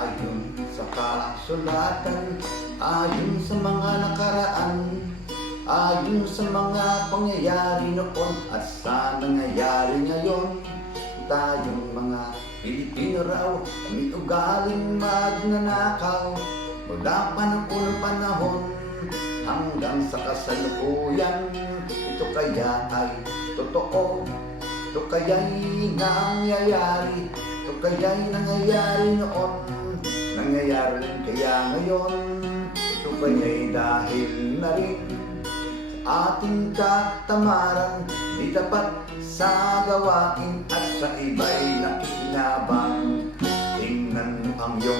Ayon sa kasulatan, ayon sa mga nakaraan, ayon sa mga pangyayari noon at sa nangyayari ngayon, tayong mga Pilipino raw may ugaling magnanakaw mula pa ng unang panahon hanggang sa kasalukuyan. Ito kaya ay totoo, ito kaya'y nangyayari, ito kaya'y nangyayari noon, nangyayari rin kaya ngayon. Ito kaya'y dahil na rin sa ating katamaran, di dapat sa gawain at sa iba'y nakinabang. Tingnan mo ang iyong